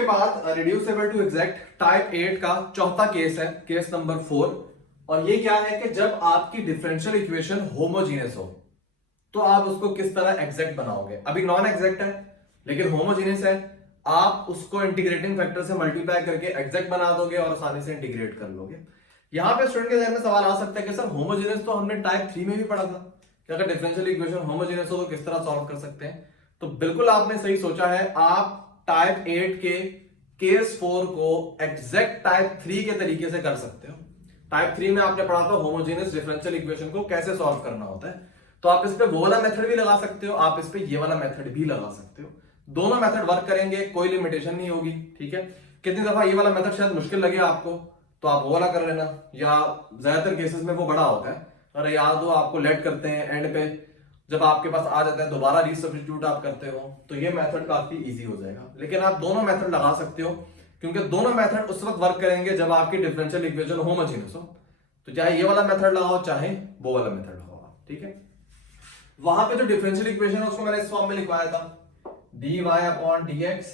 उसके बाद reducible to exact type 8 का चौथा केस है, केस नंबर 4। और ये क्या है कि जब आपकी डिफरेंशियल इक्वेशन होमोजीनियस हो तो आप उसको किस तरह एग्जैक्ट बनाओगे। अभी नॉन एग्जैक्ट है लेकिन होमोजीनियस है, आप उसको इंटीग्रेटिंग फैक्टर से मल्टीप्लाई करके एग्जैक्ट बना दोगे और आसानी से इंटीग्रेट कर लोगे। यहां पे स्टूडेंट के ध्यान में सवाल आ सकता है कि सर होमोजीनियस तो हमने टाइप 3 में भी पढ़ा था कि अगर डिफरेंशियल इक्वेशन होमोजीनियस हो तो किस तरह सॉल्व कर सकते हैं। तो बिल्कुल आपने सही सोचा है, आप टाइप 8 के केस 4 को एग्जैक्ट टाइप 3 के तरीके से कर सकते हो। टाइप 3 में आपने पढ़ा था होमोजीनियस डिफरेंशियल इक्वेशन को कैसे सॉल्व करना होता है, तो आप इस पे वो वाला मेथड भी लगा सकते हो, आप इस पे ये वाला मेथड भी लगा सकते हो। दोनों मेथड वर्क करेंगे, कोई लिमिटेशन नहीं होगी। ठीक है, कितनी दफा ये वाला मेथड शायद मुश्किल लगे आपको तो आप वो वाला कर लेना, या ज्यादातर केसेस में वो बड़ा होता है। अरे याद हो आपको लेट करते हैं एंड पे, जब आपके पास आ जाता है दोबारा रीसब्स्टिट्यूट आप करते हो तो ये मेथड काफी इजी हो जाएगा। लेकिन आप दोनों मेथड लगा सकते हो क्योंकि दोनों मेथड उस वक्त वर्क करेंगे जब आपकी डिफरेंशियल इक्वेशन होमोजीनियस हो। तो चाहे ये वाला मेथड लगाओ चाहे वो वाला मेथड लगाओ। ठीक है, वहां पे जो डिफरेंशियल इक्वेशन है उसको मैंने इस फॉर्म में लिखवाया था, dy अपॉन dx,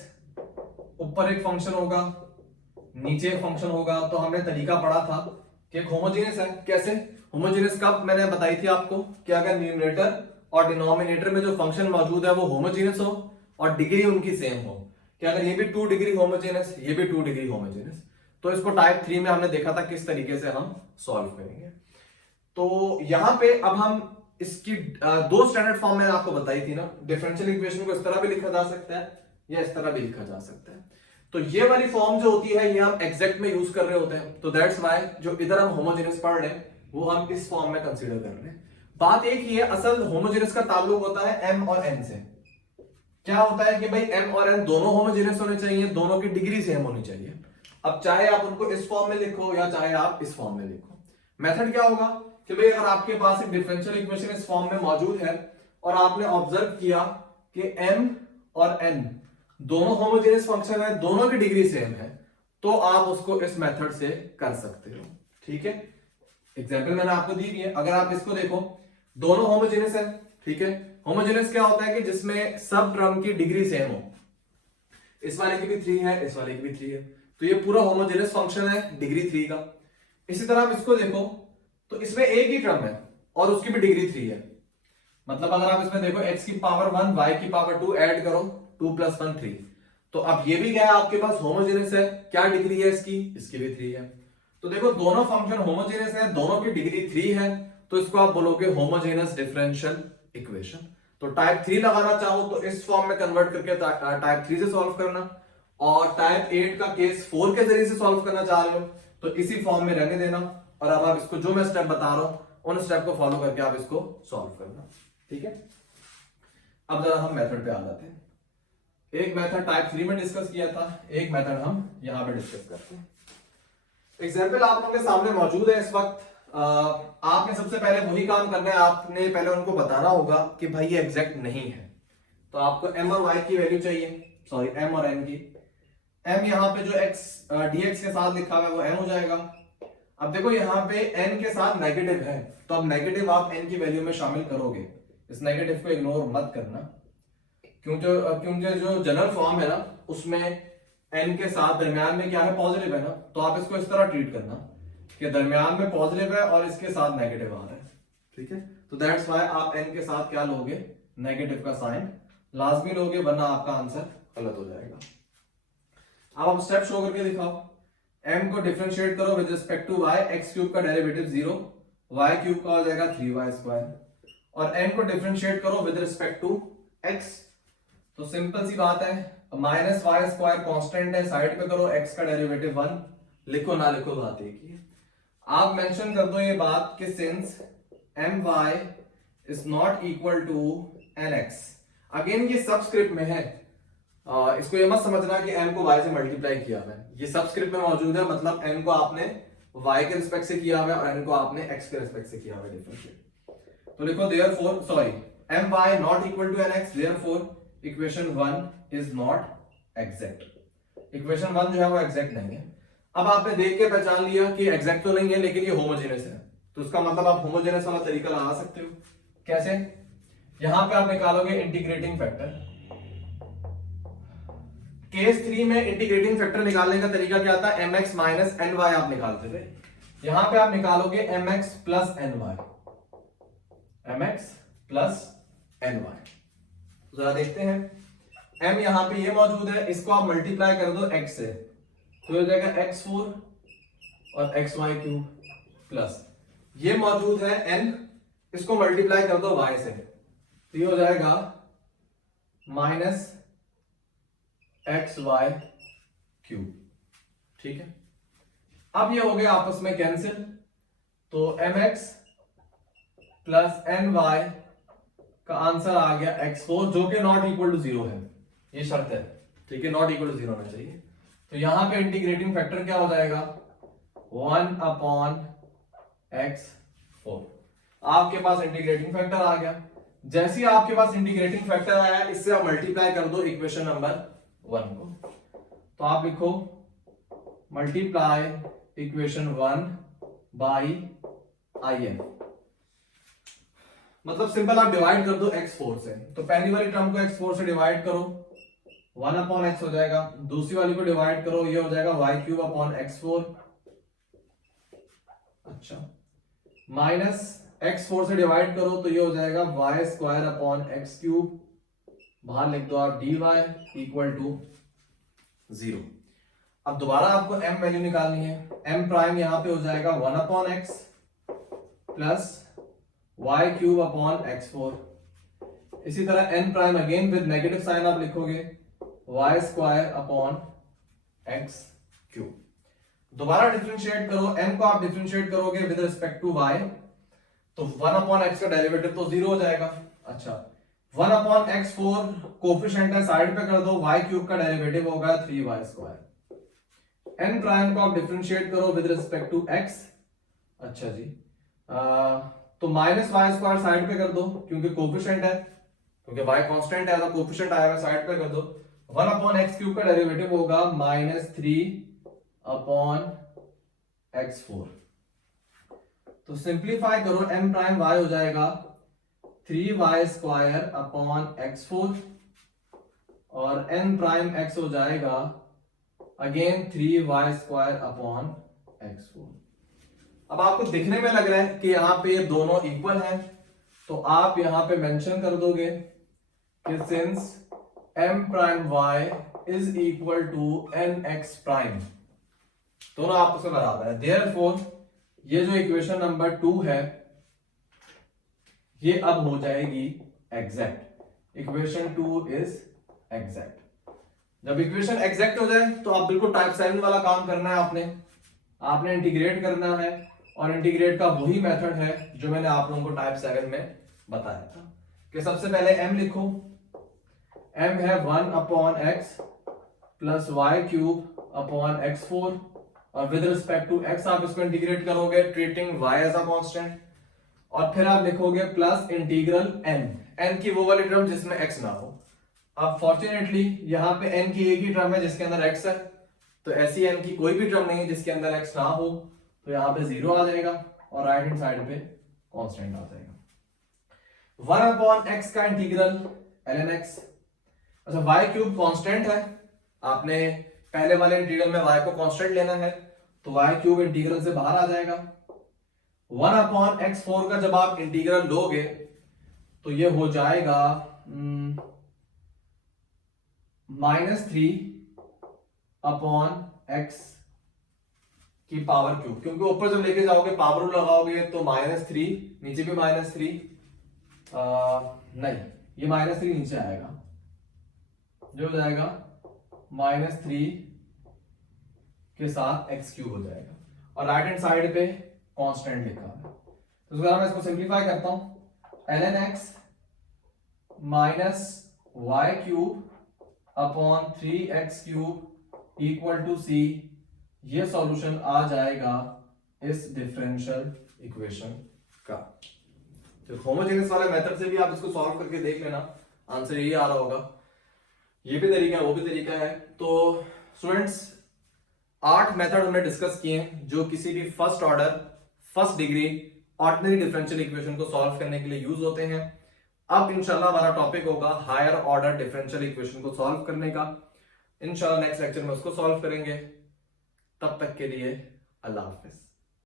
ऊपर एक फंक्शन होगा नीचे एक फंक्शन होगा। तो हमने तरीका पढ़ा था कि होमोजीनियस है। कैसे होमोजीनियस, कब मैंने बताई थी आपको कि अगर न्यूमरेटर और डिनोमिनेटर में जो फंक्शन मौजूद है वो होमोजीनियस हो और डिग्री उनकी सेम हो, कि अगर ये भी 2 डिग्री होमोजीनियस ये भी 2 डिग्री होमोजीनियस। तो इसको टाइप 3 में हमने देखा था किस तरीके से हम सॉल्व करेंगे। तो यहां पे अब हम इसकी दो स्टैंडर्ड फॉर्म मैंने आपको बताई थी ना, डिफरेंशियल इक्वेशन को इस तरह भी लिखा जा सकता है या इस तरह भी लिखा जा सकता है। तो ये वाली फॉर्म जो होती है ये हम एग्जैक्ट में यूज कर रहे होते हैं, तो दैट्स व्हाई जो इधर हम होमोजेनियस पढ़ रहे हैं वो हम इस फॉर्म में कंसीडर कर रहे हैं। बात एक ही है, असल होमोजेनियस का ताल्लुक होता है m और n से। क्या होता है कि भाई m और n दोनों होमोजेनियस होने चाहिए, दोनों की डिग्री सेम होनी चाहिए। अब चाहे आप उनको इस फॉर्म में लिखो या चाहे आप इस फॉर्म में लिखो, मेथड क्या होगा कि भाई अगर आपके पास एक डिफरेंशियल इक्वेशन इस फॉर्म में मौजूद है और आपने ऑब्जर्व किया कि m और n दोनों होमोजेनियस फंक्शन है, दोनों की डिग्री सेम है, तो आप उसको इस मेथड से कर सकते हो। ठीक है, एग्जांपल मैंने आपको दी है, अगर आप इसको देखो दोनों होमोजेनियस है। ठीक है, होमोजेनियस क्या होता है कि जिसमें सब टर्म की डिग्री सेम हो, इस वाले की भी 3 है इस वाले की भी 3 है, तो ये पूरा होमोजेनियस फंक्शन है डिग्री 3 का। इसी तरह आप इसको देखो तो इसमें एक ही टर्म है और उसकी भी डिग्री 3 है। मतलब अगर आप इसमें देखो x की पावर 1 y की पावर 2 ऐड करो 2 + 1 3, तो अब ये भी क्या है आपके पास होमोजेनियस है। क्या डिग्री है इसकी, इसकी भी 3 है। तो देखो दोनों फंक्शन होमोजेनियस है, दोनों की डिग्री 3 है, तो इसको आप बोलोगे होमोजेनियस डिफरेंशियल इक्वेशन। तो टाइप 3 लगाना चाहो तो इस फॉर्म में कन्वर्ट करके टाइप 3 से सॉल्व करना, और टाइप 8 का केस 4 के जरिए से सॉल्व करना चाह रहे हो तो इसी फॉर्म में रहने देना, और अब आप इसको जो मैं स्टेप बता रहा हूं उन स्टेप को फॉलो करके आप इसको सॉल्व करना। ठीक है, अब जरा हम मेथड पे आ जाते हैं। एक मेथड टाइप 3 में डिस्कस किया था, एक मेथड हम यहां पे डिस्कस करते हैं। एग्जांपल आप लोगों के सामने मौजूद है इस वक्त। आपने सबसे पहले वही काम करना है, आपने पहले उनको बताना होगा कि भाई ये एग्जैक्ट नहीं है। तो आपको m और y की वैल्यू चाहिए, सॉरी m और n की। m यहाँ पे जो x dx के साथ लिखा हुआ है वो m हो जाएगा। अब देखो यहाँ पे n के साथ नेगेटिव है, तो अब नेगेटिव आप n की वैल्यू में शामिल करोगे, इस नेगेटिव को इग्नोर मत करना, क्योंकि जो जनरल फॉर्म है ना उसमें n के साथ दरमियान में क्या है, पॉजिटिव है ना, तो आप इसको इस तरह ट्रीट करना कि दरमियान में पॉजिटिव है और इसके साथ नेगेटिव आ रहा है। ठीक है, तो दैट्स व्हाई आप n के साथ क्या लोगे, नेगेटिव का साइन लाजमी लोगे, वरना आपका आंसर गलत हो जाएगा। अब आप स्टेप शो करके दिखाओ। m को डिफरेंशिएट करो with respect to y, x³ का डेरिवेटिव 0, y³ का हो जाएगा 3y², और n को डिफरेंशिएट करो विद रिस्पेक्ट टू x। तो सिंपल सी बात है, -y² कांस्टेंट है, साइड पे करो, x का डेरिवेटिव 1, लिखो ना लिखो बात एक ही है। आप मेंशन कर दो ये बात कि since my is not equal to nx, again ये सबस्क्रिप्ट में है, इसको ये मत समझना कि m को y से मल्टीप्लाई किया है, ये सबस्क्रिप्ट में मौजूद है, मतलब m को आपने y के रिस्पेक्ट से किया हुआ है और n को आपने x के रिस्पेक्ट से किया हुआ है डिफरेंशिएट। तो लिखो therefore sorry my not equal to nx, therefore equation 1 is not exact. Equation 1 जो है वो एग्जैक्ट नहीं है। अब आपने देख के पहचान लिया कि एग्जैक्ट तो नहीं है लेकिन ये होमोजेनियस है, तो इसका मतलब आप होमोजेनियस वाला तरीका लगा सकते हो। कैसे, यहां पे आप निकालोगे इंटीग्रेटिंग फैक्टर केस 3 में इंटीग्रेटिंग फैक्टर निकालने का तरीका क्या था, mx माइनस एन वाई आप निकालते थे। यहां पे आप निकालोगे mx plus n y, mx plus n y. जरा देखते हैं, m यहां पे ये मौजूद है, इसको आप मल्टीप्लाई कर दो x से, तो हो जाएगा x4 और xy क्यूब प्लस ये मौजूद है n, इसको मल्टीप्लाई कर दो y से, तो ये हो जाएगा माइनस एक्स वाई क्यूब। ठीक है, अब ये हो गया आपस में कैंसिल, तो mx प्लस एन वाई का आंसर आ गया x4, जो कि नॉट इक्वल टू 0 है, ये शर्त है। ठीक है, नॉट इक्वल टू 0 होना चाहिए। तो यहां पे इंटीग्रेटिंग फैक्टर क्या हो जाएगा, 1 अपॉन x4। आपके पास इंटीग्रेटिंग फैक्टर आ गया। जैसे ही आपके पास इंटीग्रेटिंग फैक्टर आया, इससे आप मल्टीप्लाई कर दो इक्वेशन नंबर 1 को, तो आप लिखो मल्टीप्लाई इक्वेशन 1 बाई in, मतलब सिंपल आप डिवाइड कर दो x4 से। तो पहली वाली टर्म को x4 से डिवाइड करो, 1 अपॉन x हो जाएगा, दूसरी वाली को डिवाइड करो, ये हो जाएगा y क्यूब अपॉन x4। अच्छा, माइनस x4 से डिवाइड करो तो ये हो जाएगा y square upon x cube, बाहर लिख दो आप dy इक्वल टू 0। अब दोबारा आपको m वैल्यू निकालनी है, m प्राइम यहां पे हो जाएगा 1 upon x plus y cube upon x4। इसी तरह n prime again with negative sign आप लिखोगे y square upon x cube. दोबारा डिफरेंशिएट करो, m को आप डिफरेंशिएट करोगे विद रिस्पेक्ट टू y, तो 1 अपॉन x का डेरिवेटिव तो 0 हो जाएगा। अच्छा, 1 अपॉन x4 कोफिशिएंट है, साइड पे कर दो, y क्यूब का डेरिवेटिव होगा 3y स्क्वायर। n प्राइम को आप डिफरेंशिएट करो विद रिस्पेक्ट टू x। अच्छा जी, तो माइनस y स्क्वायर साइड पे कर दो, क्योंकि कोफिशिएंट है, क्योंकि y कांस्टेंट है तो कोफिशिएंट आएगा, साइड पे कर दो। 1 अपॉन x क्यूब का डेरिवेटिव होगा माइनस 3 अपॉन x4। तो सिंप्लीफाई करो, m प्राइम y हो जाएगा 3y स्क्वायर अपॉन x4 और n प्राइम x हो जाएगा again 3y square upon x4। अब आपको दिखने में लग रहा है कि यहां पे ये दोनों इक्वल हैं, तो आप यहां पे मेंशन कर दोगे कि since m prime y is equal to nx prime, दोनों आपस में बराबर है, देयरफॉर ये जो इक्वेशन नंबर 2 है ये अब हो जाएगी एग्जैक्ट। Equation 2 is exact. जब इक्वेशन एग्जैक्ट हो जाए तो आप बिल्कुल टाइप 7 वाला काम करना है, आपने इंटीग्रेट करना है, और इंटीग्रेट का वही मेथड है जो मैंने आप लोगों को टाइप 7 में बताया था कि सबसे पहले m लिखो, m है 1 upon x plus y cube upon x4, और विद रिस्पेक्ट टू x आप इसको इंटीग्रेट करोगे treating y as a constant, और फिर आप लिखोगे प्लस इंटीग्रल n की वो वाली टर्म जिसमें x ना हो। अब फॉर्चुनेटली यहाँ पे n की एक ही टर्म है जिसके अंदर x है, तो ऐसी n की कोई भी टर्म नहीं है जिसके अंदर x ना हो, तो यहाँ पे 0 आ जाएगा और राइट हैंड साइड पे कांस्टेंट आ जाएगा। 1 अपॉन x का इंटीग्रल ln x। अच्छा, y क्यूब कांस्टेंट है, आपने पहले वाले इंटीग्रल में y को कांस्टेंट लेना है, तो y क्यूब इंटीग्रल से बाहर आ जाएगा। 1 अपॉन x4 का जब आप इंटीग्रल लोगे तो ये हो जाएगा -3 अपॉन x की पावर क्यूब, क्योंकि ऊपर जब लेके जाओगे पावर लगाओगे तो -3, नीचे भी -3, नहीं ये -3 नीचे आएगा, जो हो जाएगा -3 के साथ x क्यूब हो जाएगा, और राइट हैंड साइड पे कांस्टेंट लिखा है। तो मैं इसको सिंप्लीफाई करता हूं, ln x minus y cube upon 3x cube equal to c, ये सॉल्यूशन आ जाएगा इस डिफरेंशियल इक्वेशन का। तो होमोजेनियस वाले मेथड से भी आप इसको सॉल्व करके देख लेना, आंसर यही आ रहा होगा। ये भी तरीका है, वो भी तरीका है। तो स्टूडेंट्स 8 मेथड हमने डिस्कस किए हैं जो किसी भी first order first degree ordinary differential equation को सॉल्व करने के लिए यूज होते हैं। अब इंशाल्लाह हमारा टॉपिक होगा हायर ऑर्डर डिफरेंशियल इक्वेशन को सॉल्व करने का। इंशाल्लाह नेक्स्ट लेक्चर में उसको सॉल्व करेंगे। तब तक के लिए अल्लाह हाफिज।